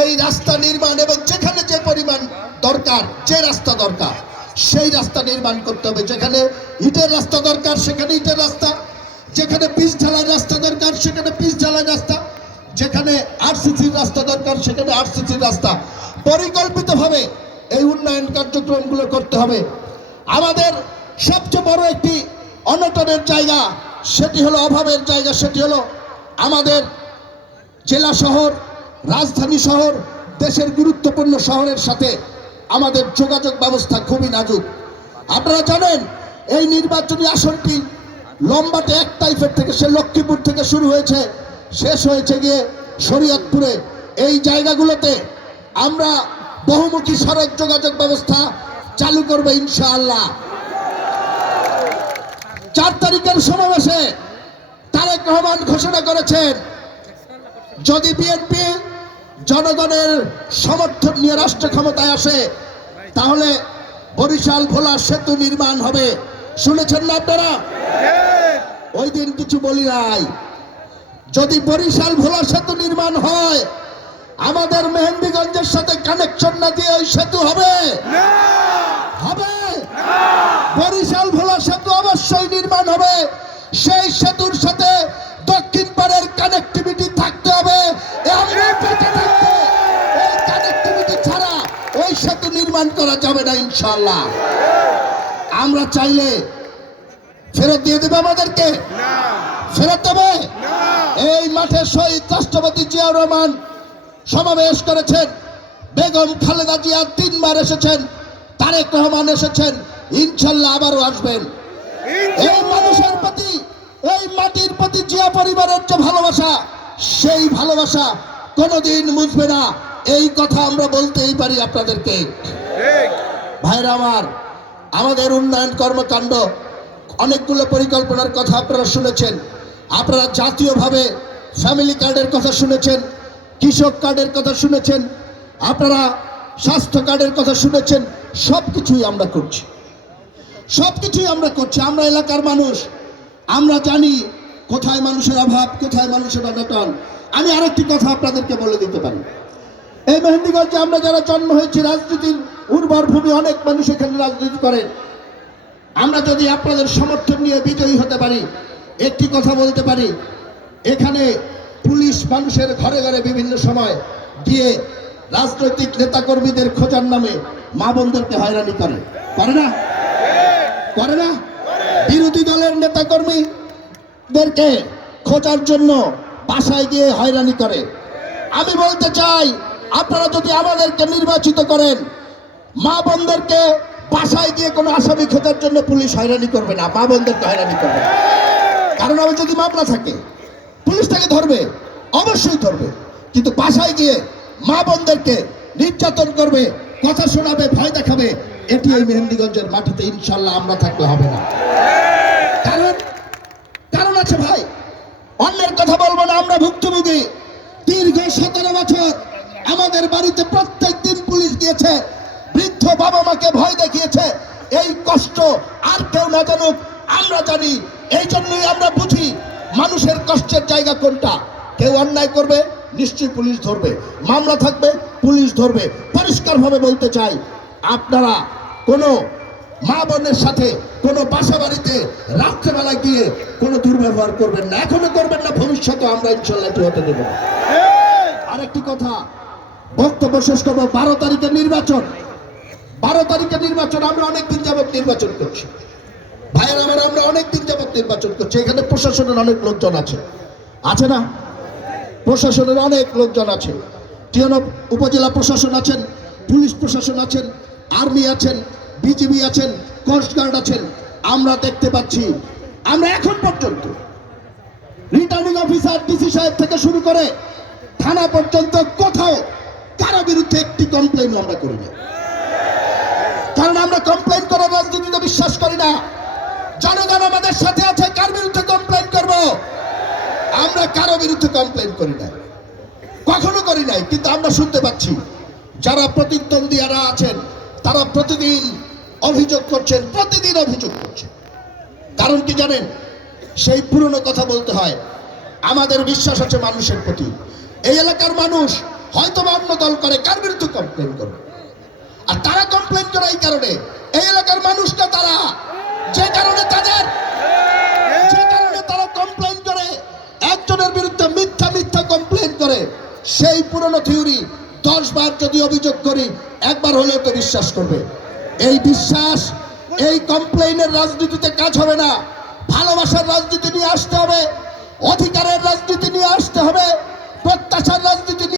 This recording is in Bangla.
এই রাস্তা নির্মাণ এবং যেখানে যে পরিমাণ দরকার, যে রাস্তা দরকার, সেই রাস্তা নির্মাণ করতে হবে। যেখানে ইটের রাস্তা দরকার, সেখানে ইটের রাস্তা। যেখানে পিচ ঢালাই রাস্তা দরকার, সেখানে পিচ ঢালাই রাস্তা। যেখানে আরসিসির রাস্তা দরকার, সেখানে আরসিসির রাস্তা। পরিকল্পিতভাবে এই উন্নয়ন কার্যক্রমগুলো করতে হবে। আমাদের সবচেয়ে বড় একটি অনটনের জায়গা, সেটি হলো অভাবের জায়গা, সেটি হলো আমাদের জেলা শহর রাজধানী শহর দেশের গুরুত্বপূর্ণ শহরের সাথে আমাদের যোগাযোগ ব্যবস্থা খুবই নাজুক। আপনারা জানেন, এই নির্বাচনী আসনটি লম্বাটে এক টাইপের থেকে সে লক্ষ্মীপুর থেকে শুরু হয়েছে, শেষ হয়েছে গিয়ে শরীয়তপুরে। এই জায়গাগুলোতে আমরা বহুমুখী সড়ক যোগাযোগ ব্যবস্থা চালু করবে ইনশাআল্লাহ। চার তারিখের সমাবেশে তারেক রহমান ঘোষণা করেছেন, যদি বিএনপি জনগণের সমর্থন নিয়ে রাষ্ট্র ক্ষমতায় আসে, তাহলে বরিশাল ভোলা সেতু নির্মাণ হবে। শুনেছেন না আপনারা? ওই দিন কিছু বলি নাই। যদি বরিশাল ভোলা সেতু নির্মাণ হয়, আমাদের মেহেন্দিগঞ্জের সাথে কানেকশন না দিয়ে ওই সেতু হবে? হবে? বরিশাল ভোলা সেতু অবশ্যই নির্মাণ হবে। সেই সেতুর সাথে সেতু নির্মাণ করা যাবে না ইনশাল্লাহ আমরা চাইলে ফেরত দিয়ে দেবে আমাদেরকে? ফেরত দেবে? এই মাঠে শহীদ রাষ্ট্রপতি জিয়াউর রহমান সমাবেশ করেছেন। বেগম খালেদা জিয়া তিনবার এসেছেন, তারেক রহমান এসেছেন ইনশাল্লাহ আবারও আসবেন। এই মানুষের প্রতি এই মাটির প্রতি জিয়া পরিবারের যে ভালোবাসা, সেই ভালোবাসা কোনোদিন মুছবে না। এই কথা আমরা বলতেই পারি আপনাদেরকে। ভাইরা আমার আমাদের উন্নয়ন কর্মকাণ্ড অনেকগুলো পরিকল্পনার কথা আপনারা শুনেছেন। আপনারা জাতীয়ভাবে ফ্যামিলি কার্ডের কথা শুনেছেন কৃষক কার্ডের কথা শুনেছেন আপনারা স্বাস্থ্য কার্ডের কথা শুনেছেন সব কিছুই আমরা করছি। সব কিছুই আমরা করছি আমরা এলাকার মানুষ। আমরা জানি কোথায় মানুষের অভাব কোথায় মানুষের অনটন। আমি আরেকটি কথা আপনাদেরকে বলে দিতে পারি। এই মেহেন্দিগঞ্জে আমরা যারা জন্ম হয়েছি, রাজনীতির উর্বর ভূমি, অনেক মানুষ এখানে রাজনীতি করেন। আমরা যদি আপনাদের সমর্থন নিয়ে বিজয়ী হতে পারি, একটি কথা বলতে পারি, এখানে পুলিশ মানুষের ঘরে ঘরে বিভিন্ন সময় গিয়ে রাজনৈতিক নেতাকর্মীদের খোঁজার নামে মা বোনদেরকে হয়রানি করে। করে না? করে না? বিরোধী দলের নেতাকর্মীদেরকে খোঁজার জন্য বাসায় গিয়ে হয়রানি করে। আমি বলতে চাই আপনারা যদি আমাদেরকে নির্বাচিত করেন, মা বোনদেরকে বাসায় গিয়ে কোনো আসামি খোঁজার জন্য পুলিশ হয়রানি করবে না, মা বোনদেরকে হয়রানি করবে কারণ আমি যদি মামলা থাকে, পুলিশ তাকে ধরবে, অবশ্যই ধরবে। কিন্তু বাসায় গিয়ে মা বোনদেরকে নির্যাতন করবে, কথা শোনাবে, ভয় দেখাবে, এটি এই মেহেন্দিগঞ্জের মাটিতে ইনশাল্লাহ আমরা থাকলে হবে না। কারণ কারণ আছে ভাই, অন্যের কথা বলব না, আমরা ভুক্তভোগী। দীর্ঘ সতেরো বছর আমাদের বাড়িতে প্রত্যেক দিন পুলিশ গিয়েছে। বৃদ্ধ বাবা মাকে ভয় দেখিয়েছে। এই কষ্ট আর কেউ না জানুক আমরা জানি। এই জন্যই আমরা বুঝি মানুষের কষ্টের জায়গা কোনটা। কেউ অন্যায় করবে নিশ্চয়ই পুলিশ ধরবে। মামলা থাকবে পুলিশ ধরবে। পরিষ্কারভাবে বলতে চাই আপনারা কোনো মা বোনের সাথে কোনো বাসা বাড়িতে রাত্রেবেলা গিয়ে কোনো দুর্ব্যবহার করবেন না। এখনও করবেন না ভবিষ্যতে আমরা ইনশাল্লাহ হতে দেবো আরেকটি কথা বক্তব্য শেষ করব, বারো তারিখের নির্বাচন। বারো তারিখের নির্বাচন, আমরা অনেক দিন যাবত নির্বাচন করছি। ভাইয়ের, আমার, আমরা অনেক দিন যাবত নির্বাচন করছি। এখানে প্রশাসনের অনেক লোকজন আছে। আছে না? প্রশাসনের অনেক লোকজন আছে। টিয়ন উপজেলা প্রশাসন আছেন, পুলিশ প্রশাসন আছেন, আর্মি আছেন, বিজিবি আছেন কোস্টগার্ড আছেন। আমরা দেখতে পাচ্ছি, আমরা এখন পর্যন্ত রিটার্নিং অফিসার ডিসি সাহেব থেকে শুরু করে থানা পর্যন্ত কোথাও কারও বিরুদ্ধে একটি কমপ্লেন আমরা করি না। কারণ আমরা কমপ্লেন করার রাজনীতিতে বিশ্বাস করি না। জনগণ আমাদের সাথে আছে, কার বিরুদ্ধে কমপ্লেন করব? আমরা কারও বিরুদ্ধে কমপ্লেন করি না কখনো করি নাই, কিন্তু আমরা শুনতে পাচ্ছি, যারা প্রতিদ্বন্দ্বীরা আছেন, তারা প্রতিদিন অভিযোগ করছেন, প্রতিদিন অভিযোগ করছেন। কারণ কি জানেন, সেই পুরনো কথা বলতে হয়, আমাদের বিশ্বাস আছে মানুষের প্রতি। এই এলাকার মানুষ হয়তো বা অন্য দল করে, কার বিরুদ্ধে কমপ্লেন করবে? আর তারা কমপ্লেন করে এই কারণে। এই এলাকার মানুষটা তারা। যে কারণে তাদের যে কারণে তারা কমপ্লেন করে, একজনের বিরুদ্ধে মিথ্যা মিথ্যা কমপ্লেন করে, সেই পুরনো থিওরি দশ বার যদি অভিযোগ করি, একবার হলেও তো বিশ্বাস করবে। এই বিশ্বাস, এই কমপ্লেনের রাজনীতিতে কাজ হবে না। ভালোবাসার রাজনীতি নিয়ে আসতে হবে, অধিকারের রাজনীতি নিয়ে আসতে হবে, প্রত্যাশার রাজনীতি